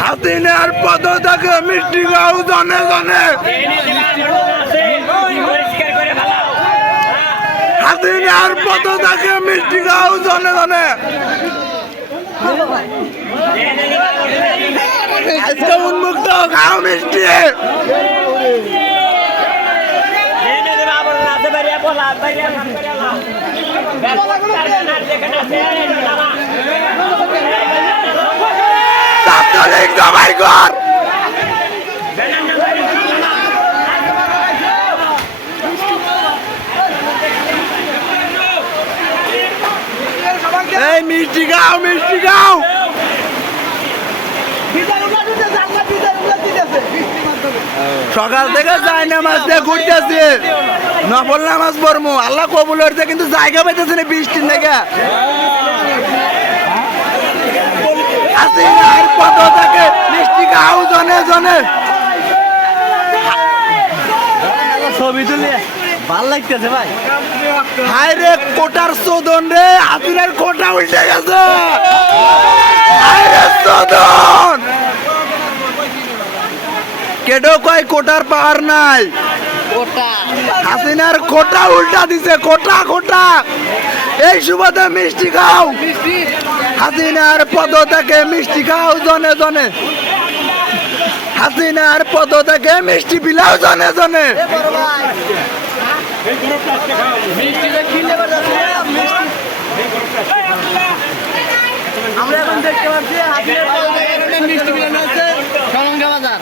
হাতিনের পদ থাকে মিষ্টি গাও জনে জনে। হাতিনের পদ থাকে মিষ্টি গাও জনে জনে। আজকে উন্মুক্ত খাও মিষ্টি। তাৎক্ষণিক জবাই এই মিষ্টি গাও সকাল থেকে যাই নামাজ দিয়ে ঘুরতেছি। নফল নামাজ পড়মু। আল্লাহ কবুল হচ্ছে কিন্তু জায়গা পাইতেছে না বৃষ্টির লেগে হাসিনার পদ থেকে মিষ্টি গাও জনে জনে। ছবি তুলে। ভালো লাগতেছে ভাই। রে কোটার চোদন রে হাসিনার কোটা উল্টে গেছে। রে চোদন। কেডো কয় কোটার পাওয়ার নাই? হাসিনার কোটা উল্টা দিছে কোটা কোটা। এই সুবাদে মিষ্টি খাও। হাসিনার পদ থেকে মিষ্টি খাও জনে জনে। হাসিনার পদ থেকে মিষ্টি বিলাও জনে জনে। আমরা এখন দেখতে পাচ্ছি হাতির মিষ্টি বিলানো হচ্ছে সরঙ্গা বাজার